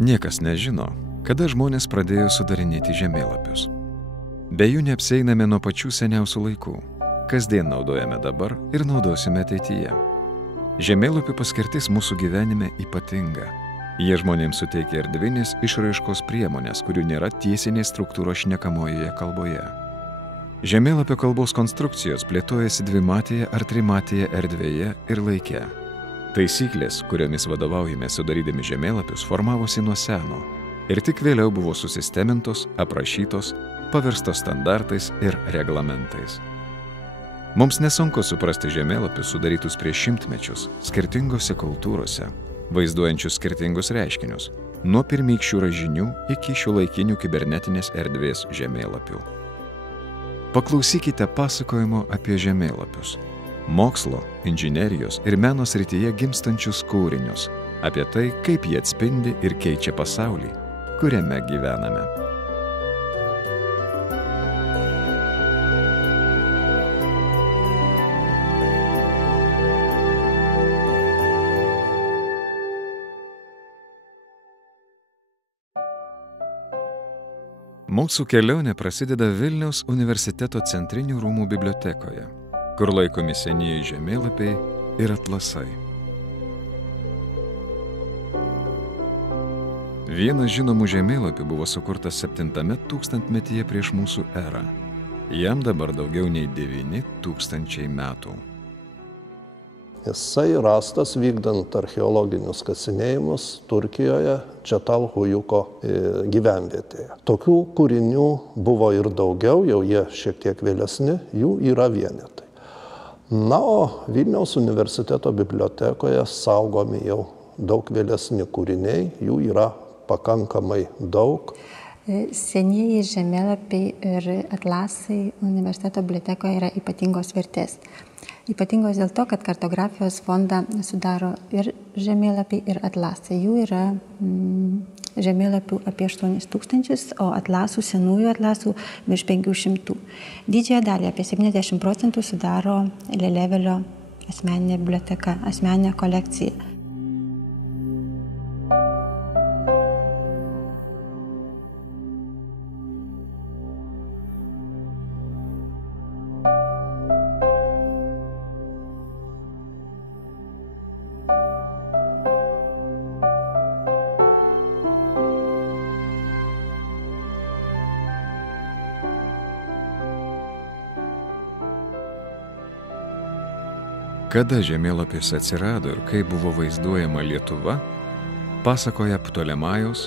Niekas nežino, kada žmonės pradėjo sudarinėti žemėlapius. Be jų neapsieiname nuo pačių seniausių laikų. Kasdien naudojame dabar ir naudosime ateityje. Žemėlapių paskirtis mūsų gyvenime ypatinga. Jie žmonėms suteikia erdvinės išraiškos priemonės, kurių nėra tiesinės struktūros šnekamojoje kalboje. Žemėlapio kalbos konstrukcijos plėtojasi dvimatėje ar trimatėje erdvėje ir laike. Taisyklės, kuriomis vadovaujame sudarydami žemėlapius, formavosi nuo seno ir tik vėliau buvo susistemintos, aprašytos, paverstos standartais ir reglamentais. Mums nesunku suprasti žemėlapius sudarytus prieš šimtmečius skirtingose kultūrose, vaizduojančius skirtingus reiškinius, nuo pirmykščių ražinių iki šiuolaikinių kibernetinės erdvės žemėlapių. Paklausykite pasakojimo apie žemėlapius. Mokslo, inžinerijos ir meno srityje gimstančius kūrinius, apie tai, kaip jie atspindi ir keičia pasaulį, kuriame gyvename. Mūsų kelionė prasideda Vilniaus universiteto Centrinių rūmų bibliotekoje, kur laikomi senieji žemėlapiai ir atlasai. Vienas žinomų žemėlapių buvo sukurtas 7 tūkstantmetyje prieš mūsų erą. Jam dabar daugiau nei 9000 metų. Jisai rastas vykdant archeologinius kasinėjimus Turkijoje, Čatalhujuko gyvenvietėje. Tokių kūrinių buvo ir daugiau, jau jie šiek tiek vėlesni, jų yra vienetai. Na, o Vilniaus universiteto bibliotekoje saugomi jau daug vėlesni kūriniai, jų yra pakankamai daug. Senieji žemėlapiai ir atlasai universiteto bibliotekoje yra ypatingos vertės. Ypatingos dėl to, kad kartografijos fondą sudaro ir žemėlapiai, ir atlasai. Jų yra žemėlapių apie 8000, o atlasų, senųjų atlasų virš 500. Didžiąją dalį, apie 70% sudaro Lelevelio asmeninė biblioteka, asmeninė kolekcija. Kada žemėlapis atsirado ir kaip buvo vaizduojama Lietuva, pasakoja Ptolemajaus,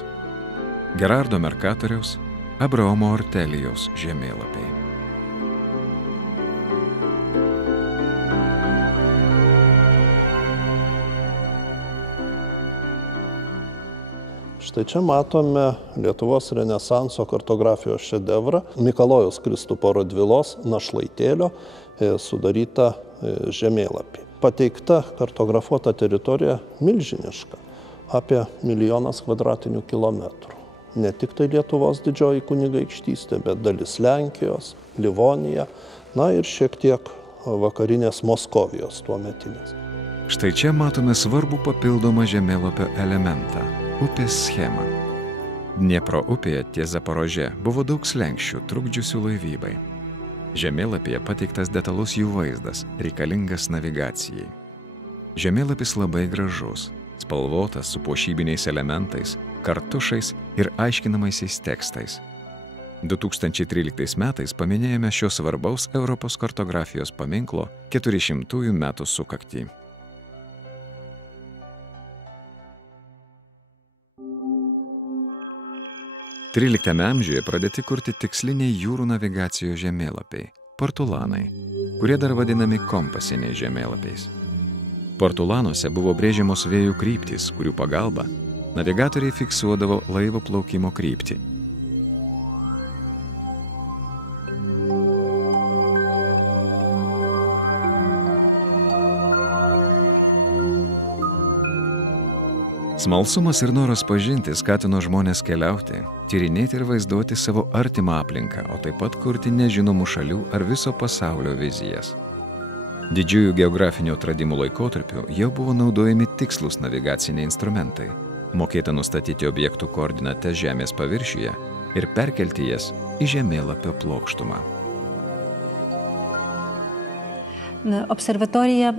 Gerardo Merkatoriaus, Abraomo Ortelijaus žemėlapiai. Štai čia matome Lietuvos renesanso kartografijos šedevrą Mikalojaus Kristupo Radvilos našlaitėlio sudarytą žemėlapį. Pateikta kartografuota teritorija milžiniška, apie 1 000 000 kvadratinių kilometrų. Ne tik tai Lietuvos didžioji kunigaikštystė, bet dalis Lenkijos, Livonija, na ir šiek tiek vakarinės Moskovijos tuometinės. Štai čia matome svarbų papildomą žemėlapio elementą – upės schemą. Dniepro upėje ties Zaporože buvo daug slenksčių, trukdžiusių laivybai. Žemėlapyje pateiktas detalus jų vaizdas, reikalingas navigacijai. Žemėlapis labai gražus, spalvotas su puošybiniais elementais, kartušais ir aiškinamaisiais tekstais. 2013 metais paminėjome šio svarbaus Europos kartografijos paminklo 400 metų sukaktį. XIII amžiuje pradėti kurti tiksliniai jūrų navigacijos žemėlapiai – portulanai, kurie dar vadinami kompasiniais žemėlapiais. Portulanuose buvo brėžiamos vėjų kryptys, kurių pagalba navigatoriai fiksuodavo laivo plaukimo kryptį. Smalsumas ir noras pažinti skatino žmonės keliauti, tyrinėti ir vaizduoti savo artimą aplinką, o taip pat kurti nežinomų šalių ar viso pasaulio vizijas. Didžiųjų geografinių atradimų laikotarpiu jau buvo naudojami tikslūs navigaciniai instrumentai Mokėta nustatyti objektų koordinates Žemės paviršiuje ir perkelti jas į žemėlapio plokštumą. Observatorija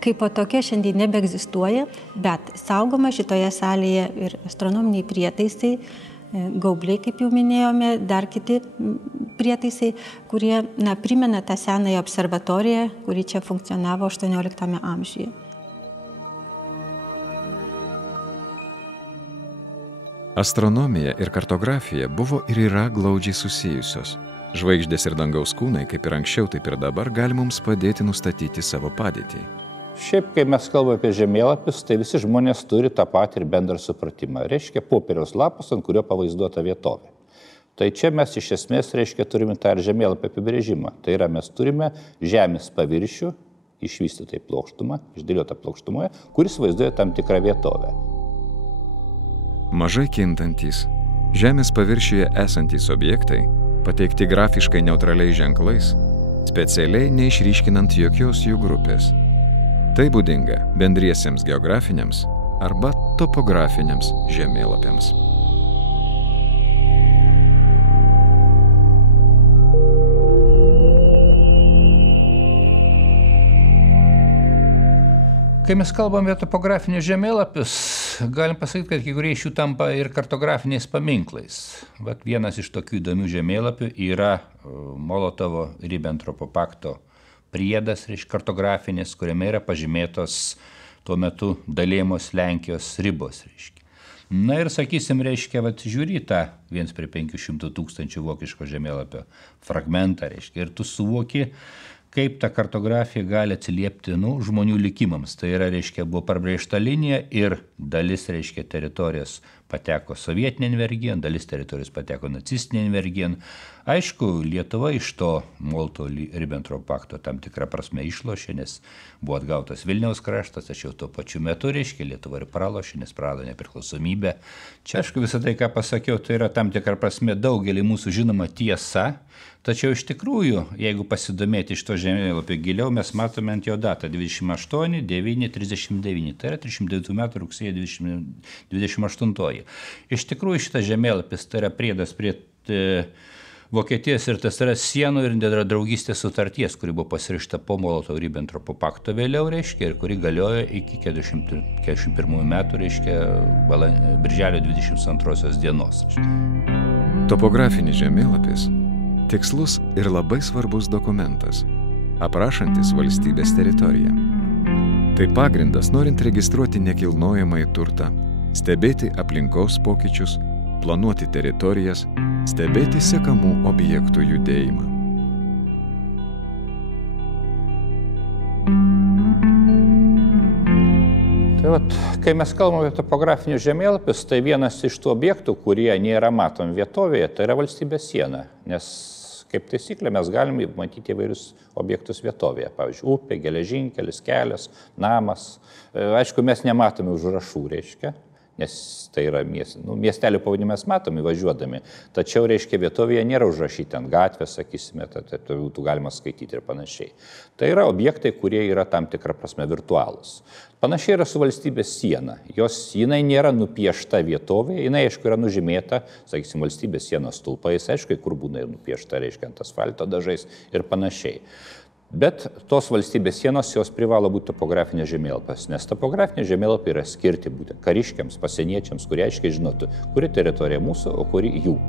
kaip po tokia šiandien nebeegzistuoja, bet saugoma šitoje salėje ir astronominiai prietaisai, gaubliai, kaip jau minėjome, dar kiti prietaisai, kurie primena tą senąją observatoriją, kuri čia funkcionavo 18 amžiuje. Astronomija ir kartografija buvo ir yra glaudžiai susijusios. Žvaigždės ir dangaus kūnai, kaip ir anksčiau, taip ir dabar, gali mums padėti nustatyti savo padėtį. Šiaip, kai mes kalbame apie žemėlapius, tai visi žmonės turi tą patį ir bendrą supratimą. Reiškia, popieriaus lapas, ant kurio pavaizduota vietovė. Tai čia mes iš esmės, reiškia, turime tą ir žemėlapio apibrėžimą. Tai yra, mes turime Žemės paviršių, išvystytą plokštumą, išdėliotą plokštumoje, kuris vaizduoja tam tikrą vietovę. Mažai kintantys, Žemės paviršiuje esantys objektai pateikti grafiškai neutraliais ženklais, specialiai neišryškinant jokios jų grupės. Tai būdinga bendriesiems geografiniams arba topografiniams žemėlapiams. Kai mes kalbame apie topografinius žemėlapius, galim pasakyti, kad kai kurie iš jų tampa ir kartografiniais paminklais. Vat vienas iš tokių įdomių žemėlapių yra Molotovo-Ribbentropo pakto priedas, kartografinis, kuriame yra pažymėtos tuo metu dalijamos Lenkijos ribos. Na ir sakysim, žiūri tą 1/500 000 vokiško žemėlapio fragmentą, ir tu suvoki, kaip ta kartografija gali atsiliepti žmonių likimams. Tai yra, buvo parbrėžta linija ir dalis, teritorijos pateko sovietinėn vergijan, dalis teritorijos pateko nacistinėn vergijan. Aišku, Lietuva iš to Molotovo-Ribbentropo pakto tam tikrą prasme išlošė, nes buvo atgautas Vilniaus kraštas, tačiau tuo pačiu metu, Lietuva ir pralošė, nes prarado nepriklausomybę. Čia, aišku, visą tai, ką pasakiau, tai yra tam tikrą prasme daugelį mūsų žinoma tiesa, tačiau iš tikrųjų, jeigu pasidomėti iš to žemėlapio giliau, mes matome ant jo datą 28/9/39, tai yra 39 metų rugsėjo 28. Iš tikrųjų, šitas žemėlapis tai yra priedas prie Vokietijos ir TSRS sienų ir draugystės sutarties, kuri buvo pasirašyta po Molotovo-Ribbentropo pakto vėliau, ir kuri galiojo iki 1941 metų, birželio 22 dienos. Topografinis žemėlapis – tikslus ir labai svarbus dokumentas, aprašantis valstybės teritoriją. Tai pagrindas, norint registruoti nekilnojamąjį turtą, stebėti aplinkos pokyčius, planuoti teritorijas, stebėti sekamų objektų judėjimą. Tai kai mes kalbame apie topografinius žemėlapius, tai vienas iš tų objektų, kurie nėra matomi vietovėje, tai yra valstybės siena, nes kaip taisyklė mes galime matyti įvairius objektus vietovėje, pavyzdžiui, upė, geležinkelis, kelias, namas. Aišku, mes nematome užrašų, nes tai yra miestelio pavadinimą mes matome važiuodami, tačiau, vietovėje nėra užrašyti ant gatvės, sakysime, tai būtų galima skaityti ir panašiai. Tai yra objektai, kurie yra tam tikrą prasme virtualūs. Panašiai yra su valstybės siena. Jinai nėra nupiešta vietovėje, jinai, aišku, yra nužymėta, sakysim, valstybės sienos stulpais, aišku, kur būna ir nupiešta, ant asfalto dažais ir panašiai. Bet tos valstybės sienos jos privalo būti topografinės žemėlapis, nes topografinė žemėlapiai yra skirti būtent kariškiams, pasieniečiams, kurie aiškiai žinotų, kuri teritorija mūsų, o kuri jų.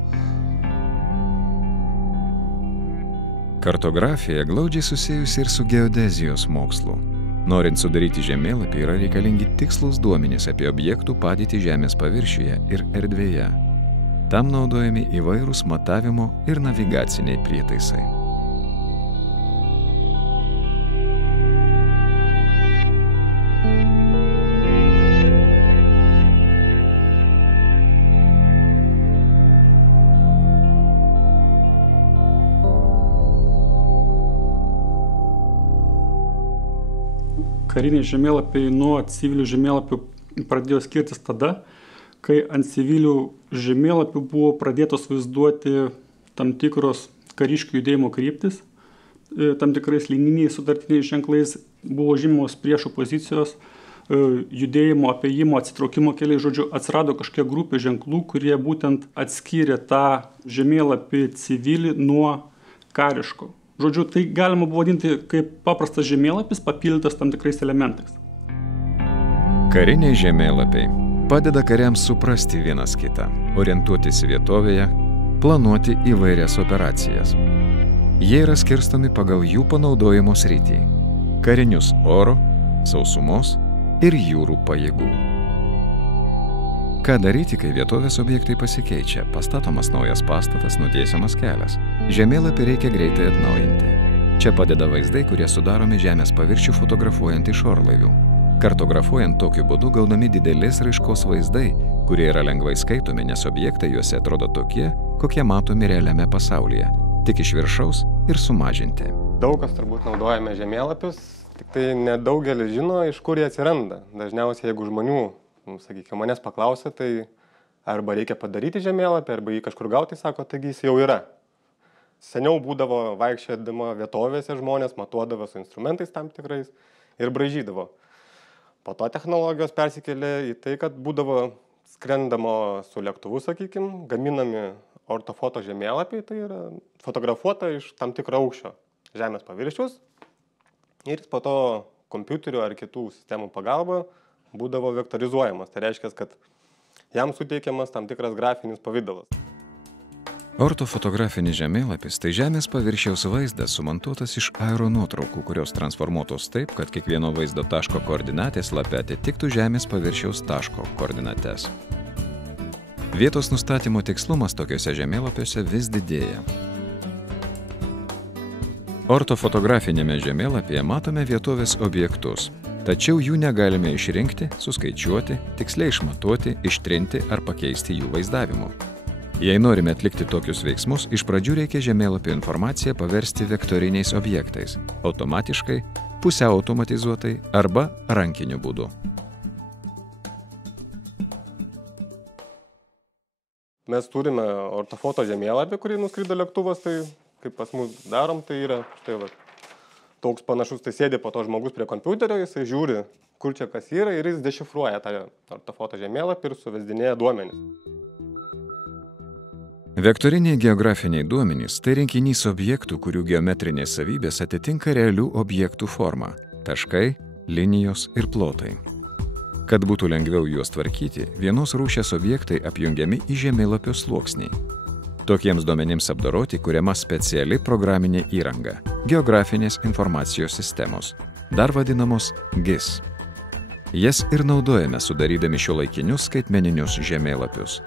Kartografija glaudžiai susijusi ir su geodezijos mokslu. Norint sudaryti žemėlapį, yra reikalingi tikslūs duomenys apie objektų padėtį Žemės paviršiuje ir erdvėje. Tam naudojami įvairūs matavimo ir navigaciniai prietaisai. Kariniai žemėlapiai nuo civilių žemėlapių pradėjo skirtis tada, kai ant civilių žemėlapių buvo pradėtos vaizduoti tam tikros kariškių judėjimo kryptis, tam tikrais linijiniais sutartiniais ženklais buvo žymimos priešo pozicijos, judėjimo, apėjimo, atsitraukimo keliai, žodžiu, atsirado kažkokia grupė ženklų, kurie būtent atskyrė tą žemėlapį civilį nuo kariško. Žodžiu, tai galima buvo vadinti kaip paprastas žemėlapis papildytas tam tikrais elementais. Kariniai žemėlapiai padeda kariams suprasti vienas kitą, orientuotis vietovėje, planuoti įvairias operacijas. Jie yra skirstomi pagal jų panaudojimo sritį – karinius oro, sausumos ir jūrų pajėgų. Ką daryti, kai vietovės objektai pasikeičia, pastatomas naujas pastatas, nutiesiamas kelias? Žemėlapį reikia greitai atnaujinti. Čia padeda vaizdai, kurie sudaromi žemės paviršių fotografuojant iš orlaivių. Kartografuojant tokiu būdu gaunami didelės raiškos vaizdai, kurie yra lengvai skaitomi, nes objektai juose atrodo tokie, kokie matomi realiame pasaulyje, tik iš viršaus ir sumažinti. Daug kas turbūt naudojame žemėlapius, tik tai nedaugelis žino, iš kur jie atsiranda. Dažniausiai, jeigu žmonių, sakykime, manęs paklausia, tai arba reikia padaryti žemėlapį, arba jį kažkur gauti, sako, taigi jis jau yra. Seniau būdavo vaikščiodama vietovėse žmonės, matuodavo su instrumentais tam tikrais ir braižydavo. Po to technologijos persikėlė į tai, kad būdavo skrendamo su lėktuvu, sakykime, gaminami ortofoto žemėlapiai, tai yra fotografuota iš tam tikro aukščio žemės paviršius ir po to kompiuterių ar kitų sistemų pagalba būdavo vektorizuojamas. Tai reiškia, kad jam suteikiamas tam tikras grafinis pavidalas. Ortofotografinis žemėlapis – tai žemės paviršiaus vaizdas sumontuotas iš aeronuotraukų, kurios transformuotos taip, kad kiekvieno vaizdo taško koordinatės lape atitiktų žemės paviršiaus taško koordinates. Vietos nustatymo tikslumas tokiuose žemėlapiuose vis didėja. Ortofotografinėme žemėlapyje matome vietovės objektus, tačiau jų negalime išrinkti, suskaičiuoti, tiksliai išmatuoti, ištrinti ar pakeisti jų vaizdavimu. Jei norime atlikti tokius veiksmus, iš pradžių reikia žemėlapio informaciją paversti vektoriniais objektais, automatiškai, pusiau automatizuotai arba rankiniu būdu. Mes turime ortofoto žemėlapį, kurį nuskrido lėktuvas, tai kaip pas mus darom, tai yra štai va, toks panašus, tai sėdi po to žmogus prie kompiuterio, jisai žiūri, kur čia kas yra ir jis dešifruoja tą ortofoto žemėlapį ir suvesdinėja duomenis. Vektoriniai geografiniai duomenys – tai rinkinys objektų, kurių geometrinės savybės atitinka realių objektų formą – taškai, linijos ir plotai. Kad būtų lengviau juos tvarkyti, vienos rūšies objektai apjungiami į žemėlapio sluoksnį. Tokiems duomenims apdoroti kuriama speciali programinė įranga – geografinės informacijos sistemos, dar vadinamos GIS. Jas ir naudojame sudarydami šiuolaikinius skaitmeninius žemėlapius.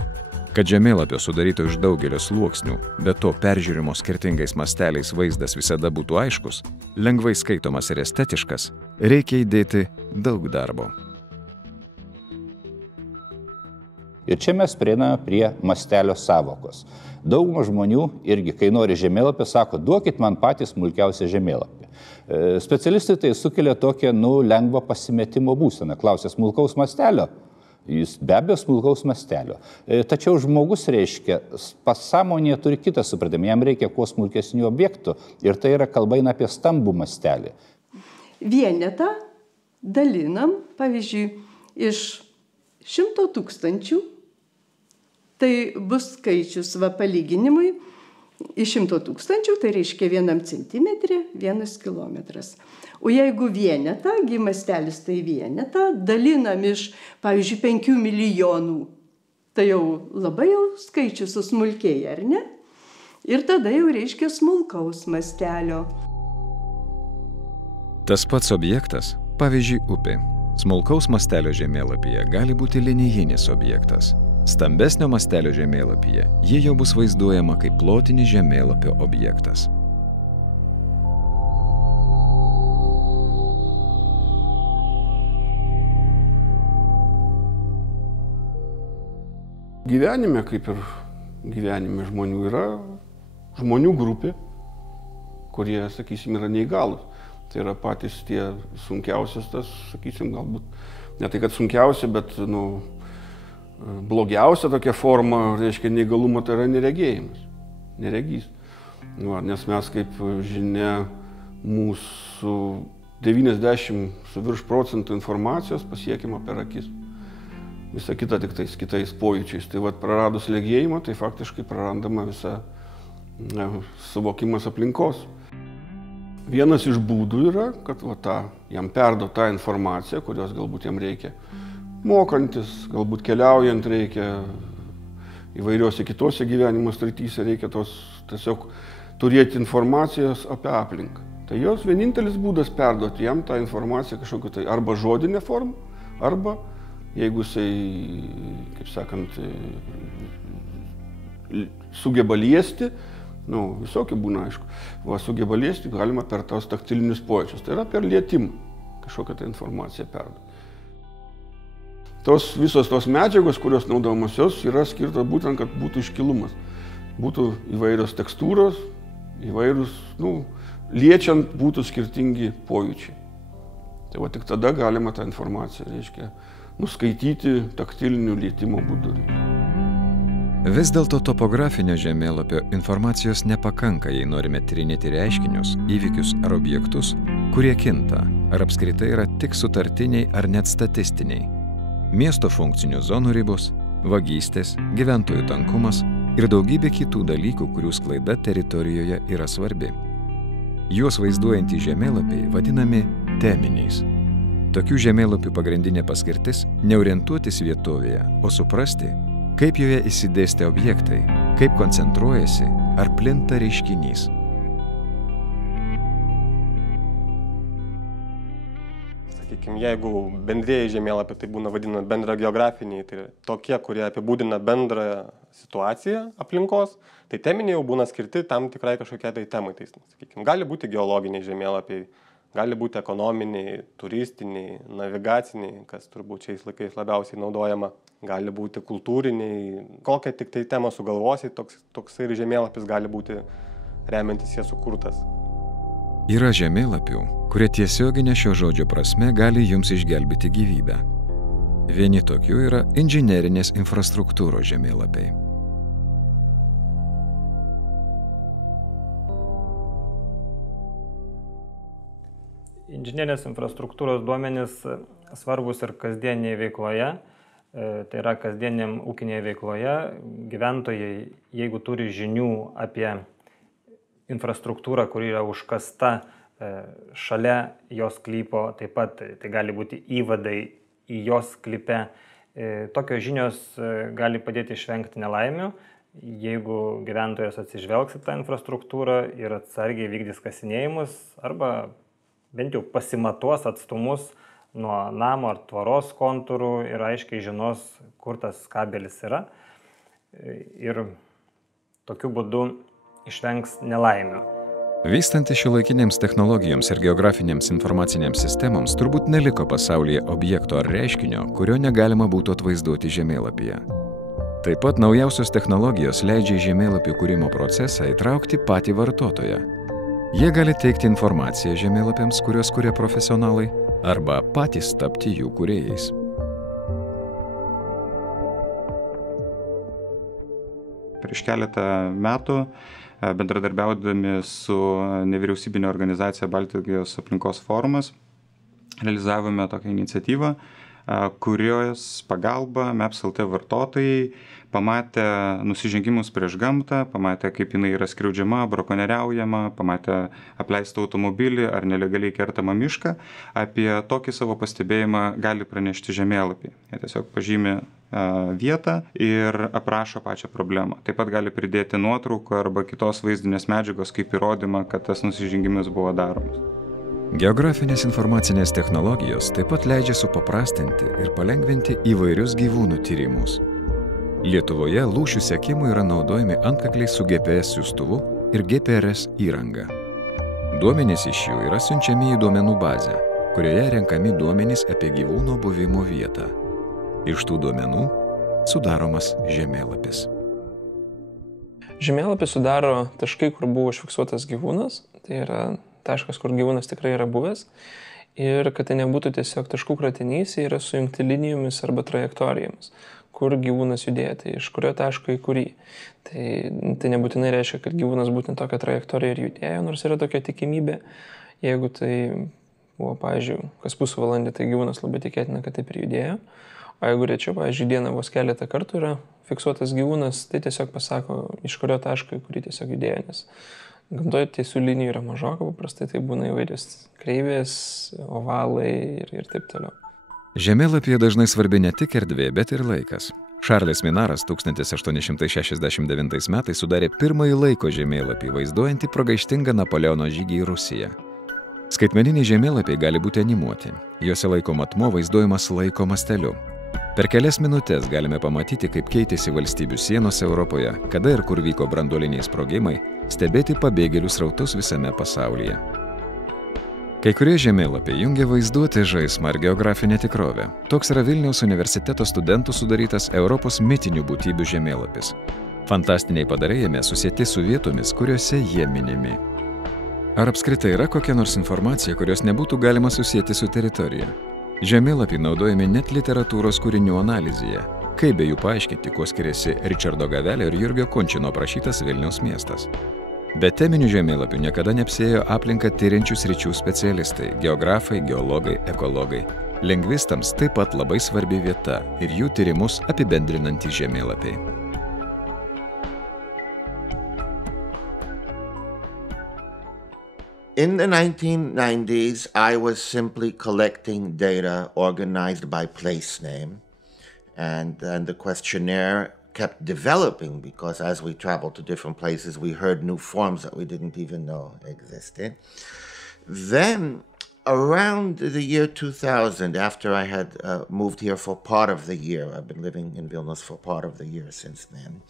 Kad žemėlapio sudaryto iš daugelio sluoksnių, bet to peržiūrimo skirtingais masteliais vaizdas visada būtų aiškus, lengvai skaitomas ir estetiškas, reikia įdėti daug darbo. Ir čia mes prieiname prie mastelio sąvokos. Dauguma žmonių irgi, kai nori žemėlapį, sako, duokit man patys smulkiausią žemėlapį. Specialistai tai sukelia tokią, lengvą pasimetimo būseną. Klausia smulkaus mastelio. Jis be abejo smulkaus mastelio. Tačiau žmogus, reiškia, pasąmonėje turi kitą supratimą. Jam reikia kuo smulkesnių objektų ir tai yra kalba eina apie stambų mastelį. Vienetą dalinam, pavyzdžiui, iš 100 000, tai bus skaičius palyginimui, iš 100 000, tai reiškia 1 centimetrė, 1 kilometras. O jeigu vienetą, mastelis tai vienetą, dalinam iš, pavyzdžiui, 5 milijonų, tai jau labai jau skaičius susmulkėja, ar ne? Ir tada jau reiškia smulkaus mastelio. Tas pats objektas, pavyzdžiui, upė, smulkaus mastelio žemėlapyje gali būti linijinis objektas. Stambesnio mastelio žemėlapyje ji jau bus vaizduojama kaip plotinis žemėlapio objektas. Gyvenime, kaip ir gyvenime žmonių, yra žmonių grupė, kurie, sakysim, yra neįgalūs. Tai yra patys tie sunkiausias, tas, sakysim, galbūt, ne tai, kad sunkiausia, bet, blogiausia tokia forma, reiškia, neįgalumo, tai yra neregėjimas, neregys. Nes mes, kaip žinia, mūsų 90 su virš procentų informacijos pasiekiama per akis. Visa kita tik tais kitais pojūčiais. Tai praradus regėjimą, tai faktiškai prarandama visa suvokimas aplinkos. Vienas iš būdų yra, kad jam perduot tą informaciją, kurios galbūt jam reikia mokantis, galbūt keliaujant reikia, įvairiuose kitose gyvenimo srityse reikia tiesiog turėti informacijos apie aplinką. Tai jos vienintelis būdas perduoti jam tą informaciją kažkokiu tai arba žodinę formą, arba jeigu jisai, kaip sakant, sugeba liesti, visokių būna, aišku, sugeba liesti galima per tos taktilinius pojūčius, tai yra per lietimą kažkokią tai informaciją perduoti. Visos tos medžiagos, kurios naudojamos, jos yra skirtos būtent, kad būtų iškilumas, būtų įvairios tekstūros, įvairūs, liečiant būtų skirtingi pojūčiai. Tai tik tada galima tą informaciją, reiškia, nuskaityti taktilinių lietimo būdu. Vis dėlto topografinio žemėlapio informacijos nepakanka, jei norime tyrinėti reiškinius, įvykius ar objektus, kurie kinta, ar apskritai yra tik sutartiniai ar net statistiniai. Miesto funkcinių zonų ribos, vagystės, gyventojų tankumas ir daugybė kitų dalykų, kurių sklaida teritorijoje yra svarbi. Juos vaizduojantys žemėlapiai vadinami teminiais. Tokių žemėlapių pagrindinė paskirtis – neorientuotis vietovėje, o suprasti, kaip joje išsidėstę objektai, kaip koncentruojasi ar plinta reiškinys. Jeigu bendrieji žemėlapiai, tai būna vadinami bendrageografiniai, tai tokie, kurie apibūdina bendrą situaciją aplinkos, tai teminiai jau būna skirti tam tikrai kažkokiai tai temai. Tai, gali būti geologiniai žemėlapiai, gali būti ekonominiai, turistiniai, navigaciniai, kas turbūt šiais laikais labiausiai naudojama, gali būti kultūriniai, kokią tik tai temą sugalvosi, toks ir žemėlapis gali būti remiantis jie sukurtas. Yra žemėlapių, kurie tiesioginė šio žodžio prasme gali jums išgelbėti gyvybę. Vieni tokių yra inžinerinės infrastruktūros žemėlapiai. Inžinerinės infrastruktūros duomenys svarbus ir kasdienėje veikloje, tai yra kasdieniam ūkinėje veikloje. Gyventojai, jeigu turi žinių apie infrastruktūrą, kuri yra užkasta šalia jos sklypo, taip pat tai gali būti įvadai į jos sklype. Tokios žinios gali padėti išvengti nelaimių, jeigu gyventojas atsižvelgs į tą infrastruktūrą ir atsargiai vykdys kasinėjimus arba bent jau pasimatuos atstumus nuo namo ar tvoros kontūrų ir aiškiai žinos, kur tas kabelis yra. Ir tokiu būdu išvengs nelaimių. Vystantis šiuolaikinėms technologijoms ir geografinėms informacinėms sistemoms turbūt neliko pasaulyje objekto ar reiškinio, kurio negalima būtų atvaizduoti žemėlapyje. Taip pat naujausios technologijos leidžia į žemėlapių kūrimo procesą įtraukti patį vartotoją. Jie gali teikti informaciją žemėlapiams, kuriuos kuria profesionalai, arba patys tapti jų kūrėjais. Prieš keletą metų, bendradarbiaudami su nevyriausybinė organizacija Baltijos aplinkos forumas, realizavome tokią iniciatyvą, kurios pagalba Maps.lt vartotojai pamatė nusižengimus prieš gamtą, pamatė, kaip jinai yra skriaudžiama, brakonieriaujama, pamatė apleistą automobilį ar nelegaliai kertamą mišką. Apie tokį savo pastebėjimą gali pranešti žemėlapį. Jie tiesiog pažymi vietą ir aprašo pačią problemą. Taip pat gali pridėti nuotrauką arba kitos vaizdinės medžiagos kaip įrodymą, kad tas nusižengimas buvo daromas. Geografinės informacinės technologijos taip pat leidžia supaprastinti ir palengvinti įvairius gyvūnų tyrimus. Lietuvoje lūšių sekimui yra naudojami antkakliai su GPS siųstuvu ir GPRS įranga. Duomenys iš jų yra siunčiami į duomenų bazę, kurioje renkami duomenys apie gyvūno buvimo vietą. Iš tų duomenų sudaromas žemėlapis. Žemėlapį sudaro taškai, kur buvo užfiksuotas gyvūnas, tai yra taškas, kur gyvūnas tikrai yra buvęs, ir kad tai nebūtų tiesiog taškų kratinys, jie yra sujungti linijomis arba trajektorijomis, kur gyvūnas judėjo, tai iš kurio taško į kurį. Tai nebūtinai reiškia, kad gyvūnas būtent tokią trajektoriją ir judėjo, nors yra tokia tikimybė, jeigu tai buvo, pavyzdžiui, kas pusvalandį, tai gyvūnas labai tikėtina, kad taip ir judėjo. O jeigu rečiau, pavyzdžiui, dieną vos keletą kartų yra fiksuotas gyvūnas, tai tiesiog pasako, iš kurio taško, į kurį tiesiog judėjo, nes gamtoje tiesių linijų yra mažoka, paprastai tai būna įvairios kreivės, ovalai ir taip toliau. Žemėlapyje dažnai svarbi ne tik erdvė, bet ir laikas. Šarlis Minaras 1869 metais sudarė pirmąjį laiko žemėlapį, vaizduojantį pragaištingą Napoleono žygį į Rusiją. Skaitmeniniai žemėlapiai gali būti animuoti. Juose laiko matmuo vaizduojamas laiko masteliu. Per kelias minutės galime pamatyti, kaip keitėsi valstybių sienos Europoje, kada ir kur vyko branduoliniai sprogimai, stebėti pabėgėlių srautus visame pasaulyje. Kai kurie žemėlapiai jungia vaizduoti žaismą ir geografinę tikrovę. Toks yra Vilniaus universiteto studentų sudarytas Europos mitinių būtybių žemėlapis. Fantastiniai padariai jame susieti su vietomis, kuriuose jie minimi. Ar apskritai yra kokia nors informacija, kurios nebūtų galima susieti su teritorija? Žemėlapiai naudojami net literatūros kūrinių analizėje. Kaip be jų paaiškinti, kuo skiriasi Richardo Gavelio ir Jurgio Kunčino aprašytas Vilniaus miestas? Be teminių žemėlapių niekada neapsėjo aplinką tiriančių sričių specialistai – geografai, geologai, ekologai. Lingvistams taip pat labai svarbi vieta ir jų tyrimus apibendrinantys žemėlapiai. In the 1990s, I was simply collecting data organized by place name, and the questionnaire kept developing because as we traveled to different places, we heard new forms that we didn't even know existed. Then, around the year 2000, after I had moved here for part of the year, I've been living in Vilnius for part of the year since then,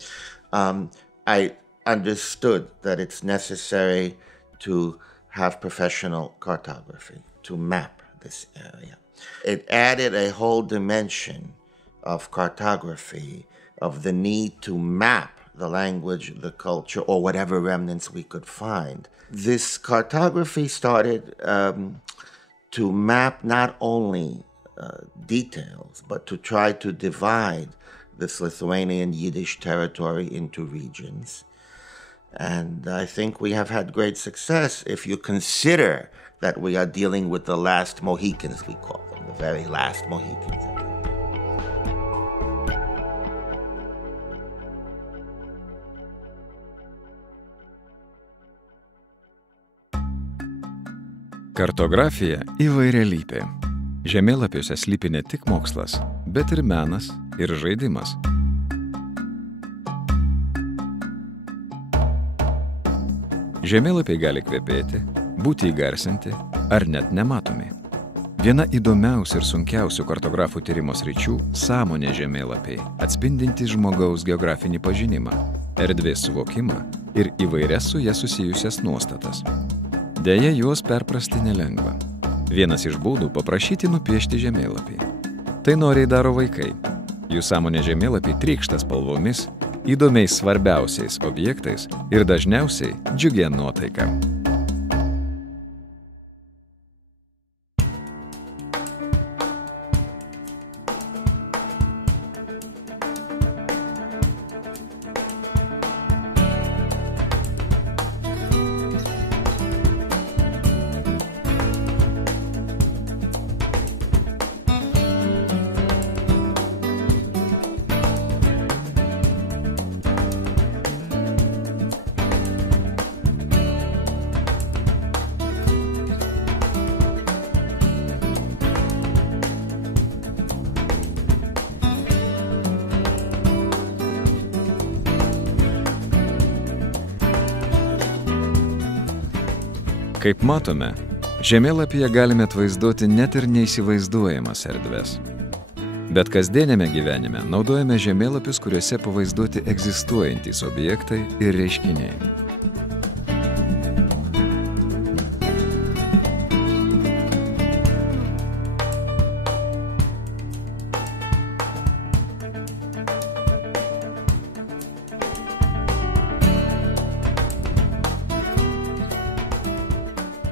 I understood that it's necessary to have professional cartography to map this area. It added a whole dimension of cartography, of the need to map the language, the culture, or whatever remnants we could find. This cartography started to map not only details, but to try to divide this Lithuanian Yiddish territory into regions. And I think we have had great success if you consider that we are dealing with the last Mohicans, we call them, the very last Mohicans. Kartografija įvairialypė. Žemėlapiuose slypi ne tik mokslas, bet ir menas ir žaidimas. Žemėlapiai gali kvepėti, būti įgarsinti ar net nematomi. Viena įdomiausių ir sunkiausių kartografų tyrimo sričių – sąmonės žemėlapiai, atspindintys žmogaus geografinį pažinimą, erdvės suvokimą ir įvairias su ja susijusias nuostatas. Deja, juos perprasti nelengva. Vienas iš būdų – paprašyti nupiešti žemėlapį. Tai noriai daro vaikai. Jų sąmonės žemėlapiai trykšta spalvomis, įdomiais svarbiausiais objektais ir dažniausiai džiugia nuotaika. Kaip matome, žemėlapyje galime atvaizduoti net ir neįsivaizduojamas erdves. Bet kasdieniame gyvenime naudojame žemėlapius, kuriuose pavaizduoti egzistuojantys objektai ir reiškiniai.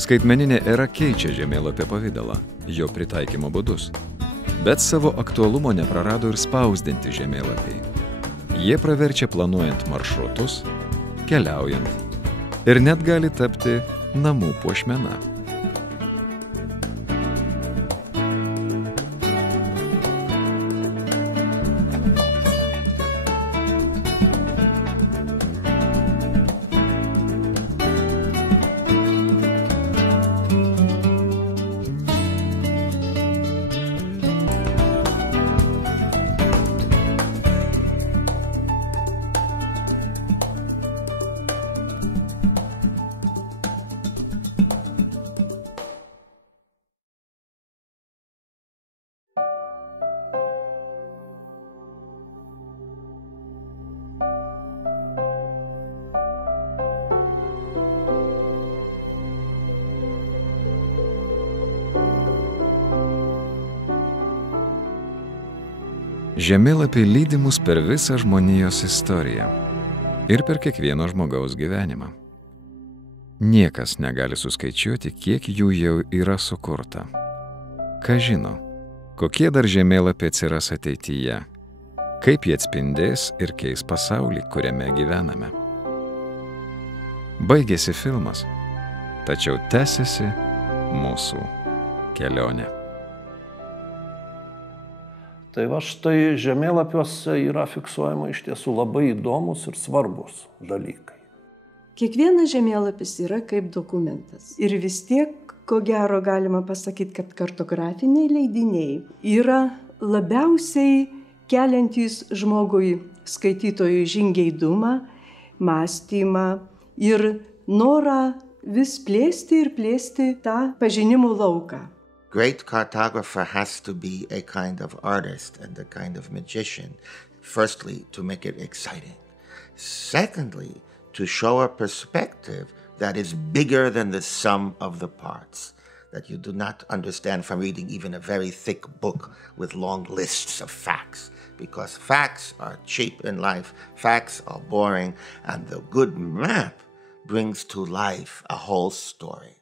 Skaitmeninė era keičia žemėlapio pavidalą, jo pritaikymo būdus. Bet savo aktualumo neprarado ir spausdinti žemėlapiai. Jie praverčia planuojant maršrutus, keliaujant ir net gali tapti namų puošmena. Žemėlapiai lydi mus per visą žmonijos istoriją ir per kiekvieno žmogaus gyvenimą. Niekas negali suskaičiuoti, kiek jų jau yra sukurta. Ką žino, kokie dar žemėlapiai atsiras ateityje, kaip jie atspindės ir keis pasaulį, kuriame gyvename. Baigėsi filmas, tačiau tęsiasi mūsų kelionė. Tai va štai žemėlapiuose yra fiksuojama iš tiesų labai įdomus ir svarbus dalykai. Kiekvienas žemėlapis yra kaip dokumentas. Ir vis tiek, ko gero, galima pasakyti, kad kartografiniai leidiniai yra labiausiai keliantys žmogui, skaitytojui žingeidumą, mąstymą ir norą vis plėsti ir plėsti tą pažinimų lauką. Great cartographer has to be a kind of artist and a kind of magician. Firstly, to make it exciting. Secondly, to show a perspective that is bigger than the sum of the parts, that you do not understand from reading even a very thick book with long lists of facts, because facts are cheap in life, facts are boring, and the good map brings to life a whole story.